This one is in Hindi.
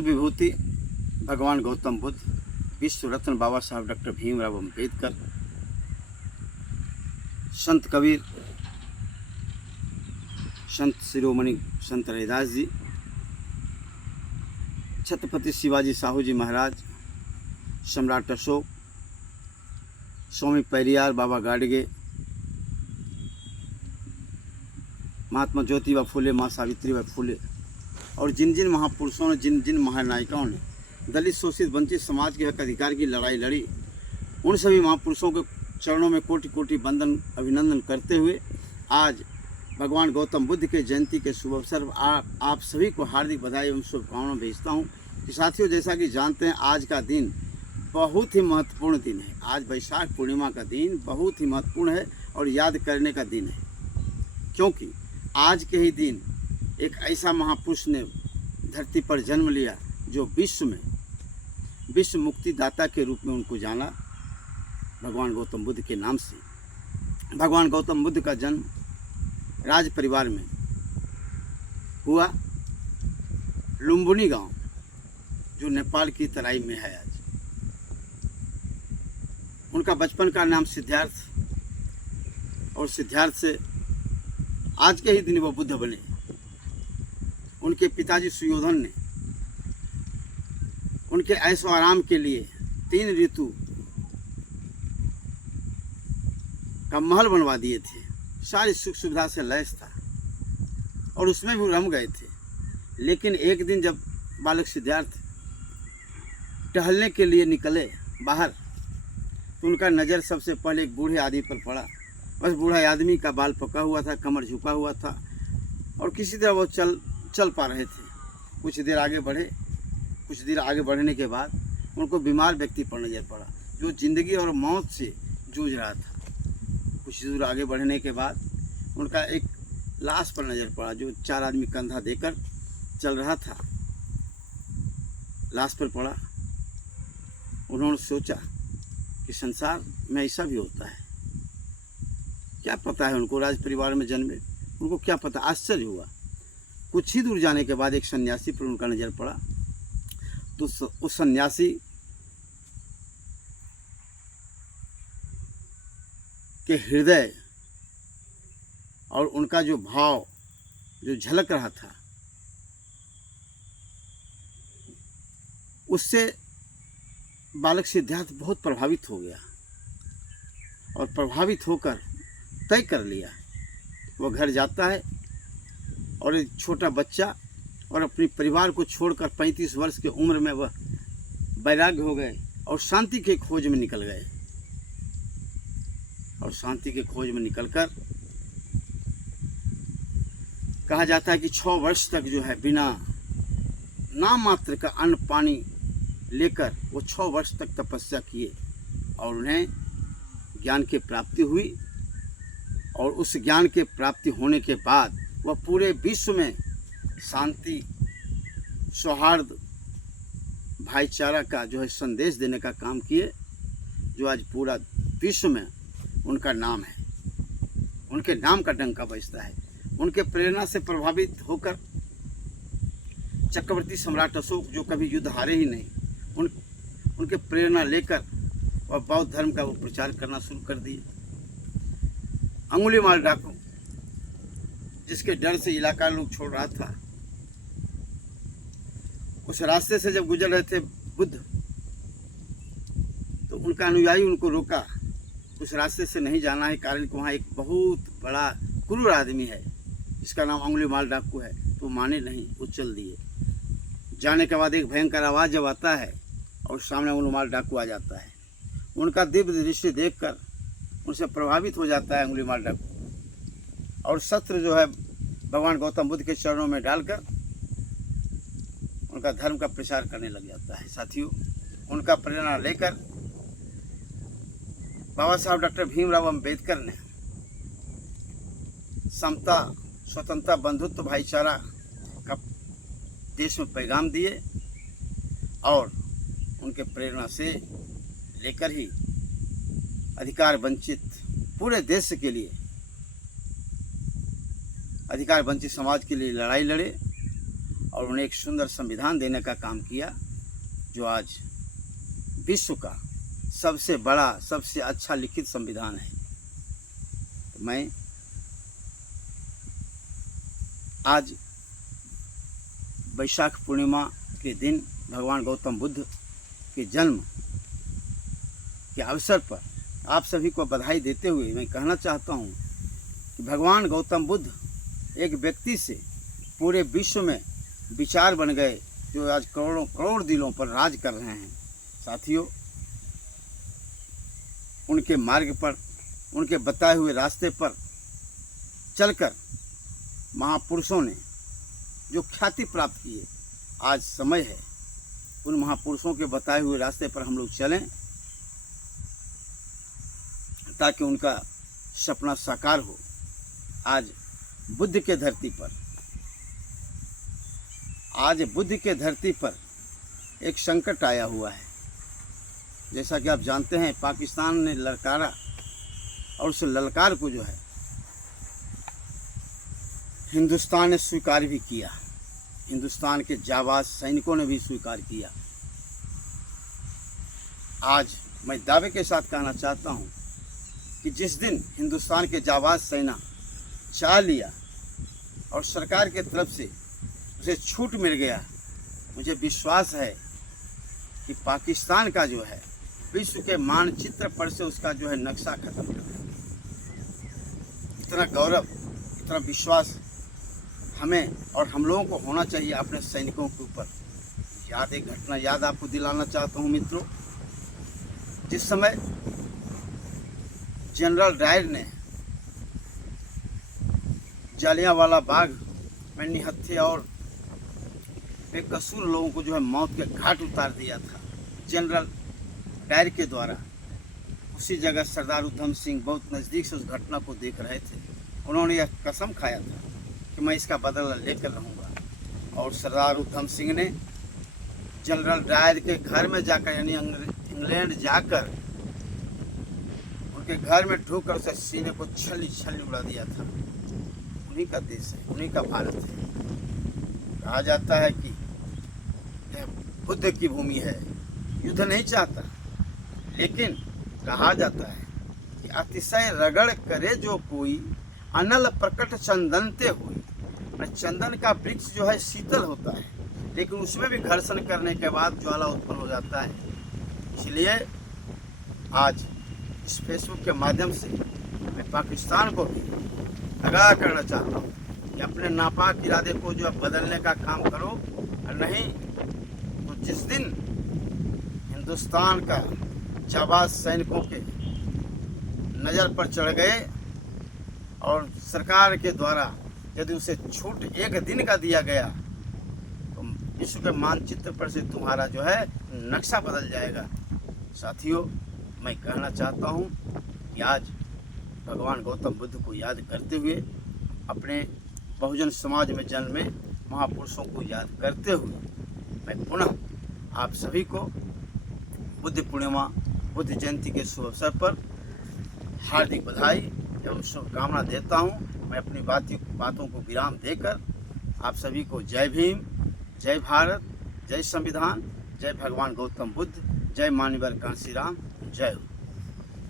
विभूति भगवान गौतम बुद्ध, विश्व रत्न बाबा साहब डॉक्टर भीमराव अम्बेडकर, संत कबीर, संत शिरोमणि संत रैदास जी, छत्रपति शिवाजी साहू जी महाराज, सम्राट अशोक, स्वामी पेरियार, बाबा गाडगे, महात्मा ज्योतिबा फुले, माँ सावित्रीबाई फुले और जिन जिन महापुरुषों ने, जिन जिन महानायिकाओं ने दलित शोषित वंचित समाज के हक अधिकार की लड़ाई लड़ी, उन सभी महापुरुषों के चरणों में कोटि कोटि वंदन अभिनंदन करते हुए आज भगवान गौतम बुद्ध के जयंती के शुभ अवसर आप सभी को हार्दिक बधाई एवं शुभकामनाएं भेजता हूं। कि साथियों, जैसा कि जानते हैं, आज का दिन बहुत ही महत्वपूर्ण दिन है। आज वैशाख पूर्णिमा का दिन बहुत ही महत्वपूर्ण है और याद करने का दिन है, क्योंकि आज के ही दिन एक ऐसा महापुरुष ने धरती पर जन्म लिया जो विश्व मुक्तिदाता के रूप में उनको जाना, भगवान गौतम बुद्ध के नाम से। भगवान गौतम बुद्ध का जन्म राज परिवार में हुआ, लुम्बिनी गांव, जो नेपाल की तराई में है। आज उनका बचपन का नाम सिद्धार्थ, और सिद्धार्थ से आज के ही दिन वो बुद्ध बने। उनके पिताजी सुयोधन ने उनके ऐशो आराम के लिए 3 ऋतु का महल बनवा दिए थे। सारी सुख सुविधा से लैस था और उसमें भी रम गए थे। लेकिन एक दिन जब बालक सिद्धार्थ टहलने के लिए निकले बाहर, तो उनका नज़र सबसे पहले एक बूढ़े आदमी पर पड़ा। बस बूढ़ा आदमी का बाल पका हुआ था, कमर झुका हुआ था और किसी तरह वो चल पा रहे थे। कुछ देर आगे बढ़ने के बाद उनको बीमार व्यक्ति पर नज़र पड़ा, जो ज़िंदगी और मौत से जूझ रहा था। कुछ दूर आगे बढ़ने के बाद उनका एक लाश पर नज़र पड़ा, जो 4 आदमी कंधा देकर चल रहा था। लाश पर पड़ा। उन्होंने सोचा कि संसार में ऐसा भी होता है। क्या पता है उनको, राज परिवार में जन्मे, उनको क्या पता। आश्चर्य हुआ। कुछ ही दूर जाने के बाद एक सन्यासी पर उनका नज़र पड़ा, तो उस सन्यासी के हृदय और उनका जो भाव जो झलक रहा था, उससे बालक सिद्धार्थ बहुत प्रभावित हो गया और प्रभावित होकर तय कर लिया वह घर जाता है और एक छोटा बच्चा और अपने परिवार को छोड़कर 35 वर्ष की उम्र में वह वैराग्य हो गए और शांति के खोज में निकल गए। और शांति के खोज में निकलकर कहा जाता है कि 6 वर्ष तक जो है बिना नाम मात्र का अन्न पानी लेकर वो 6 वर्ष तक तपस्या किए और उन्हें ज्ञान की प्राप्ति हुई। और उस ज्ञान के प्राप्ति होने के बाद वह पूरे विश्व में शांति, सौहार्द, भाईचारा का जो है संदेश देने का काम किए, जो आज पूरा विश्व में उनका नाम है, उनके नाम का डंका बजता है। उनके प्रेरणा से प्रभावित होकर चक्रवर्ती सम्राट अशोक, जो कभी युद्ध हारे ही नहीं, उनके प्रेरणा लेकर वह बौद्ध धर्म का वो प्रचार करना शुरू कर दिए। अंगुलीमाल डाकू, जिसके डर से इलाका लोग छोड़ रहा था, उस रास्ते से जब गुजर रहे थे बुद्ध, तो उनका अनुयायी उनको रोका, उस रास्ते से नहीं जाना है, कारण कि वहाँ एक बहुत बड़ा क्रूर आदमी है जिसका नाम अंगुलीमाल डाकू है। तो माने नहीं, वो चल दिए। जाने के बाद एक भयंकर आवाज़ जब आता है और सामने अंगुलीमाल डाकू आ जाता है, उनका दिव्य दृष्टि देखकर उनसे प्रभावित हो जाता है अंगुलीमाल डाकू, और शस्त्र जो है भगवान गौतम बुद्ध के चरणों में डालकर उनका धर्म का प्रचार करने लग जाता है। साथियों, उनका प्रेरणा लेकर बाबा साहब डॉक्टर भीमराव अम्बेडकर ने समता, स्वतंत्रता, बंधुत्व, भाईचारा का देश में पैगाम दिए और उनके प्रेरणा से लेकर ही अधिकार वंचित पूरे देश के लिए, अधिकार वंचित समाज के लिए लड़ाई लड़े और उन्हें एक सुंदर संविधान देने का काम किया, जो आज विश्व का सबसे बड़ा, सबसे अच्छा लिखित संविधान है। तो मैं आज वैशाख पूर्णिमा के दिन भगवान गौतम बुद्ध के जन्म के अवसर पर आप सभी को बधाई देते हुए मैं कहना चाहता हूँ कि भगवान गौतम बुद्ध एक व्यक्ति से पूरे विश्व में विचार बन गए, जो आज करोड़ों करोड़ दिलों पर राज कर रहे हैं। साथियों, उनके मार्ग पर, उनके बताए हुए रास्ते पर चलकर महापुरुषों ने जो ख्याति प्राप्त की है, आज समय है उन महापुरुषों के बताए हुए रास्ते पर हम लोग चलें, ताकि उनका सपना साकार हो। आज बुद्ध के धरती पर, आज बुद्ध के धरती पर एक संकट आया हुआ है। जैसा कि आप जानते हैं, पाकिस्तान ने ललकारा और उस ललकार को जो है हिंदुस्तान ने स्वीकार भी किया। हिंदुस्तान के जाबाज सैनिकों ने भी स्वीकार किया। आज मैं दावे के साथ कहना चाहता हूं कि जिस दिन हिंदुस्तान के जाबाज सेना चाह लिया और सरकार के तरफ से उसे छूट मिल गया, मुझे विश्वास है कि पाकिस्तान का जो है विश्व के मानचित्र पर से उसका जो है नक्शा खत्म कर देगा। इतना गौरव, इतना विश्वास हमें और हम लोगों को होना चाहिए अपने सैनिकों के ऊपर। एक घटना याद आपको दिलाना चाहता हूँ मित्रों। जिस समय जनरल डायर ने जालियांवाला बाग में निहत्थे और बेकसूर लोगों को जो है मौत के घाट उतार दिया था जनरल डायर के द्वारा, उसी जगह सरदार उधम सिंह बहुत नज़दीक से उस घटना को देख रहे थे। उन्होंने यह कसम खाया था कि मैं इसका बदला लेकर रहूँगा। और सरदार उधम सिंह ने जनरल डायर के घर में जाकर, यानी इंग्लैंड जाकर उनके घर में ढूंढकर उसे सीने को छल्ली छल्ली उड़ा दिया था। उन्हीं का देश है, उन्हीं का भारत है। कहा जाता है कि यह बुद्ध की भूमि है। युद्ध नहीं चाहता, लेकिन कहा जाता है कि अतिशय रगड़ करे जो कोई, अनल प्रकट चंदनते हुई। चंदन का वृक्ष जो है शीतल होता है, लेकिन उसमें भी घर्षण करने के बाद ज्वाला उत्पन्न हो जाता है। इसलिए आज इस फेसबुक के माध्यम से मैं पाकिस्तान को भी आगाह करना चाहता हूँ कि अपने नापाक इरादे को जो है बदलने का काम करो, और नहीं तो जिस दिन हिंदुस्तान का जाबाज सैनिकों के नज़र पर चढ़ गए और सरकार के द्वारा यदि उसे छूट एक दिन का दिया गया, तो विश्व के मानचित्र पर से तुम्हारा जो है नक्शा बदल जाएगा। साथियों, मैं कहना चाहता हूँ कि आज भगवान गौतम बुद्ध को याद करते हुए, अपने बहुजन समाज में जन्मे महापुरुषों को याद करते हुए, मैं पुनः आप सभी को बुद्ध पूर्णिमा, बुद्ध जयंती के शुभ अवसर पर हार्दिक बधाई एवं शुभकामना देता हूँ। मैं अपनी बातों को विराम देकर आप सभी को जय भीम, जय भारत, जय संविधान, जय भगवान गौतम बुद्ध, जय माननीय कांशीराम, जय हो।